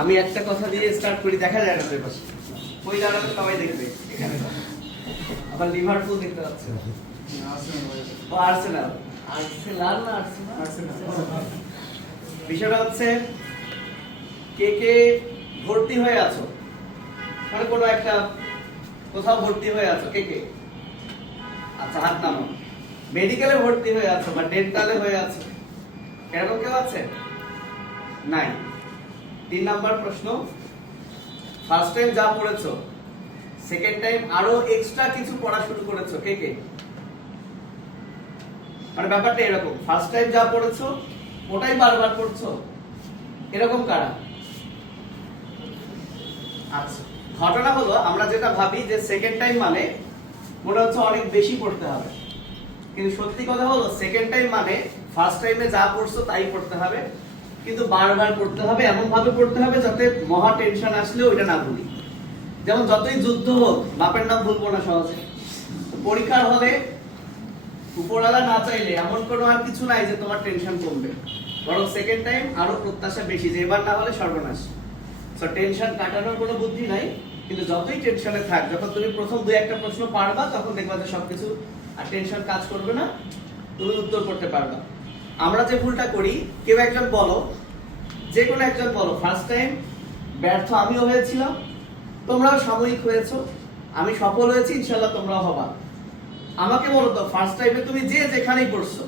আমি একটা কথা দিয়ে স্টার্ট করি দেখা যায় না তো এবার ওই দাঁড়াতে সবাই দেখবে এখানে। আবার লিভারপুল দেখতে পাচ্ছে। ও আর্সেনাল আর্সেনাল না আর্সেনাল বিষয়টা হচ্ছে কে কে ভর্তি হয়ে আছো? মানে কোনো একটা কোথাও ভর্তি হয়ে আছো কে কে? আচ্ছা হাত নামো মেডিকেলে ভর্তি হয়ে আছো বা ডেন্টালে হয়ে আছো? এরকম কেউ আছে? নাই। তিন নাম্বার প্রশ্ন। ফার্স্ট টাইম যা পড়েছো সেকেন্ড টাইম আরও এক্সট্রা কিছু পড়া শুরু করেছ, কে কে? মানে ব্যাপারটা এরকম ফার্স্ট টাইম যা পড়েছো, ওটাই বারবার পড়ছো? এরকম কারা? আচ্ছা ঘটনা হলো, আমরা যেটা ভাবি যে সেকেন্ড টাইম মানে মনে হচ্ছে অনেক বেশি পড়তে হবে। কিন্তু সত্যি কথা হলো সেকেন্ড টাইম মানে ফার্স্ট টাইমে যা পড়ছো তাই পড়তে হবে। কিন্তু বারবার পড়তে হবে এমন ভাবে পড়তে হবে যাতে মহা টেনশন আসলেও ওইটা না ভুলি। যেমন যতই যুদ্ধ হোক, বাপের নাম ভুলবো না সহজে। পরীক্ষার হলে উপরওয়ালা না চাইলে এমন কোনো আর কিছু নাই যে তোমার টেনশন কমবে। বরং সেকেন্ড টাইম আরও প্রত্যাশা বেশি যে এবার না হলে সর্বনাশ। তো টেনশন কাটানোর কোনো বুদ্ধি নাই, কিন্তু যতই টেনশনে থাক, যখন তুমি প্রথম দুই একটা প্রশ্ন পারবা, তখন দেখবা যে সবকিছু আর টেনশন কাজ করবে না, তুমি উত্তর করতে পারবা। আমরা যে ভুলটা করি, কেউ একজন বলো যে কোনো একজন বলো ফার্স্ট টাইম ব্যর্থ আমিও হয়েছিলাম, তোমরাও সাময়িক হয়েছো, আমি সফল হয়েছি ইনশাল্লাহ তোমরাও হবা। আমাকে বলো তো ফার্স্ট টাইমে তুমি যে যেখানেই পড়ছো,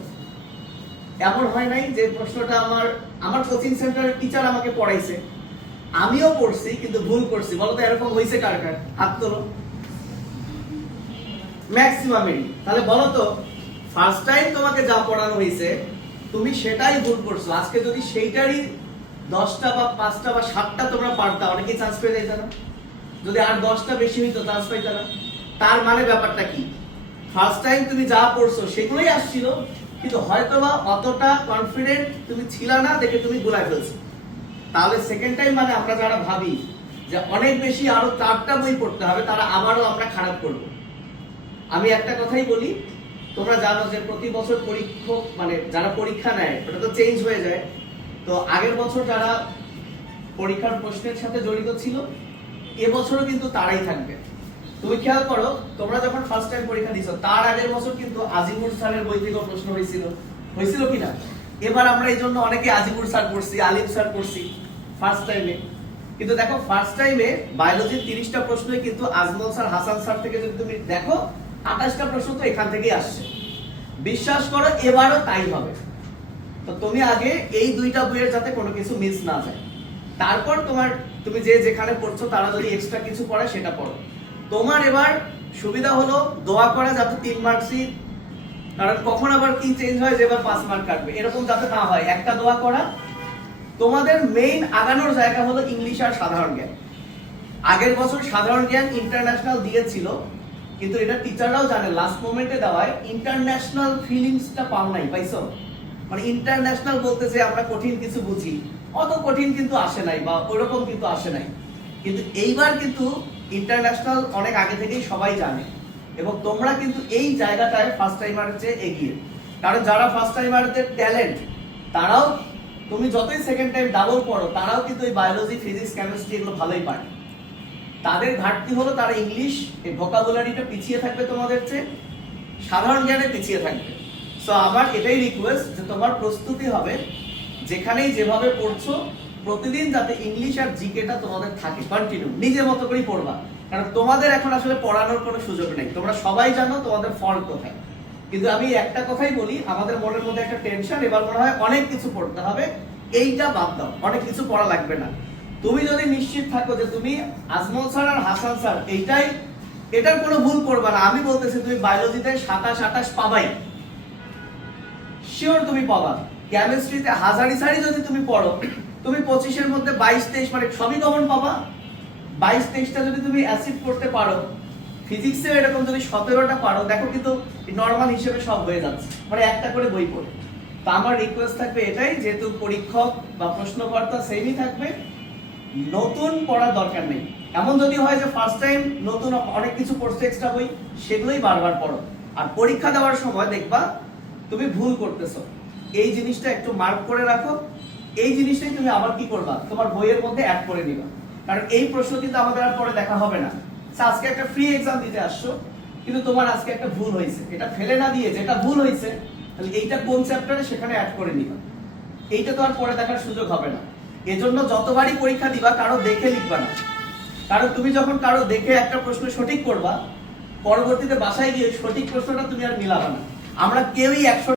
এমন হয় নাই যে প্রশ্নটা আমার আমার কোচিং সেন্টারের টিচার আমাকে পড়াইছে, আমিও পড়ছি, কিন্তু ভুল করছি, বলো তো এরকম হয়েছে কার কার? হাত তোলো। ম্যাক্সিমামেরই তাহলে বলো তো ফার্স্ট টাইম তোমাকে যা পড়ানো হয়েছে তুমি সেটাই ভুল করছ। আজকে যদি সেইটারই দশটা বা পাঁচটা বা সাতটা তোমরা পারতা, অনেকেই চান্স পেয়ে যাইতা না যদি আর দশটা বেশি হইতো চান্স পাইতা না। তার মানে ব্যাপারটা কি? ফার্স্ট টাইম তুমি যা পড়ছো, সেগুলোই আসছিল, কিন্তু হয়তো বা অতটা কনফিডেন্ট তুমি ছিলা না দেখে তুমি গুলাই ফেলছো। তাহলে সেকেন্ড টাইম মানে আমরা যারা ভাবি যে অনেক বেশি আরও চারটা বই পড়তে হবে, তারা আবারও আমরা খারাপ করব। আমি একটা কথাই বলি তোমরা জানো যে প্রতি বছর পরীক্ষক মানে যারা পরীক্ষা নেয়, ওটা তো চেঞ্জ হয়ে যায়। তো আগের বছর যারা পরীক্ষার প্রশ্নের সাথে জড়িত ছিল এবছরও কিন্তু তারাই থাকবে। তুমি খেয়াল করো, তোমরা যখন ফার্স্ট টাইম পরীক্ষা দিছো, তার আগের বছর কিন্তু আজিমুর স্যারের বই থেকে প্রশ্ন হয়েছিল। হয়েছিল কিনা? এবার আমরা এই জন্য অনেকে আজিমুর স্যার পড়ছি, আলিম স্যার পড়ছি ফার্স্ট টাইমে কিন্তু দেখো ফার্স্ট টাইমে বায়োলজির তিরিশটা প্রশ্নই কিন্তু আজমল স্যার, হাসান স্যার থেকে যদি তুমি দেখো আঠাশটা প্রশ্ন তো এখান থেকেই আসছে। বিশ্বাস করো, এবারও তাই হবে। তো তুমি আগে এই দুইটা বইয়ের যাতে কোনো কিছু মিস না যায়। তারপর তোমার, তুমি যে যেখানে পড়ছো তারা যদি এক্সট্রা কিছু পড়ে, সেটা পড়ো। তোমার এবার সুবিধা হলো, দোয়া করা যাতে তিন মার্কসই কারণ কখন আবার কি চেঞ্জ হয় যে এবার পাঁচ মার্ক কাটবে। এরকম যাতে না হয়, একটা দোয়া করা। তোমাদের মেইন আগানোর জায়গা হলো ইংলিশ আর সাধারণ জ্ঞান। আগের বছর সাধারণ জ্ঞান ইন্টারন্যাশনাল দিয়েছিল কিন্তু এটা টিচাররাও জানে লাস্ট মোমেন্টে দেওয়ায় ইন্টারন্যাশনাল ফিলিংসটা পাও নাই, পাইছো? মানে ইন্টারন্যাশনাল বলতে যে আমরা কঠিন কিছু বুঝি, অত কঠিন কিন্তু আসে নাই বা ওরকম কিন্তু আসে নাই। কিন্তু এইবার কিন্তু ইন্টারন্যাশনাল অনেক আগে থেকেই সবাই জানে এবং তোমরা কিন্তু এই জায়গাটায় ফার্স্ট টাইমারের চেয়ে এগিয়ে। কারণ যারা ফার্স্ট টাইমারদের ট্যালেন্ট তারাও, তুমি যতই সেকেন্ড টাইম ডাবল পড়ো, তারাও কিন্তু এই বায়োলজি ফিজিক্স কেমিস্ট্রি এগুলো ভালোই পারে তাদের ঘাটতি হলো তারা ইংলিশ এই ভোকাবুলারিটা পিছিয়ে থাকবে তোমাদের চেয়ে, সাধারণ জ্ঞানে পিছিয়ে থাকবে। সো আমার এটাই রিকোয়েস্ট যে তোমার প্রস্তুতি হবে, যেখানেই যেভাবে পড়ছো, প্রতিদিন যাতে ইংলিশ আর জিকেটা তোমাদের থাকে কন্টিনিউ নিজের মতো করেই পড়বা। কারণ তোমাদের এখন আসলে পড়ানোর কোনো সুযোগ নেই। তোমরা সবাই জানো তোমাদের ফল কোথায়। কিন্তু আমি একটা কথাই বলি, আমাদের মনের মধ্যে একটা টেনশন এবার মনে হয় অনেক কিছু পড়তে হবে, এইটা বাদ দাও, অনেক কিছু পড়া লাগবে না। তুমি যদি নিশ্চিত থাকো যে তুমি আজমল স্যার আর হাসান স্যার, এইটাই, এটার কোনো ভুল করবে না। আমি বলতেছি, তুমি বায়োলজিতে সাতাশ আঠাশ পাবাই। শিওর তুমি পাবা। কেমিস্ট্রিতে হাজারি সারি যদি তুমি পড়ো, তুমি পঁচিশের মধ্যে বাইশ, তেইশ মানে সবই কমন পাবা। বাইশ, তেইশটা যদি তুমি অ্যাসিড করতে পারো ফিজিক্সে এরকম যদি সতেরোটা পারো, দেখো কিন্তু নর্মাল হিসেবে সব হয়ে যাচ্ছে। মানে একটা করে বই পড়ে। তো আমার রিকোয়েস্ট থাকবে এটাই, যেহেতু পরীক্ষক বা প্রশ্নকর্তা সেমই থাকবে নতুন পড়ার দরকার নেই। এমন যদি হয় যে ফার্স্ট টাইম নতুন অনেক কিছু পড়ছে এক্সট্রা বই, সেগুলোই বারবার পড়ো। আর পরীক্ষা দেওয়ার সময় দেখবা তুমি ভুল করতেছো। এই জিনিসটা একটু মার্ক করে রাখো। এই জিনিসটাই তুমি আবার কি করবা? তোমার বইয়ের মধ্যে অ্যাড করে নিবা। কারণ এই প্রশ্ন কিন্তু আমাদের আর পরে দেখা হবে না। আজকে একটা ফ্রি এক্সাম দিতে আসছো, কিন্তু তোমার আজকে একটা ভুল হয়েছে। এটা ফেলে না দিয়ে যেটা ভুল হয়েছে, তাহলে এইটা কোন চ্যাপ্টারে সেখানে অ্যাড করে নিবা। এইটা তো আর পরে দেখার সুযোগ হবে না। এজন্য যতবারই পরীক্ষা দিবা, কারও দেখে লিখবা না। কারণ তুমি যখন কারও দেখে একটা প্রশ্ন সঠিক করবা, পরবর্তীতে বাসায় গিয়ে সঠিক প্রশ্নটা তুমি আর মিলাবা না। আমরা কেউই একশো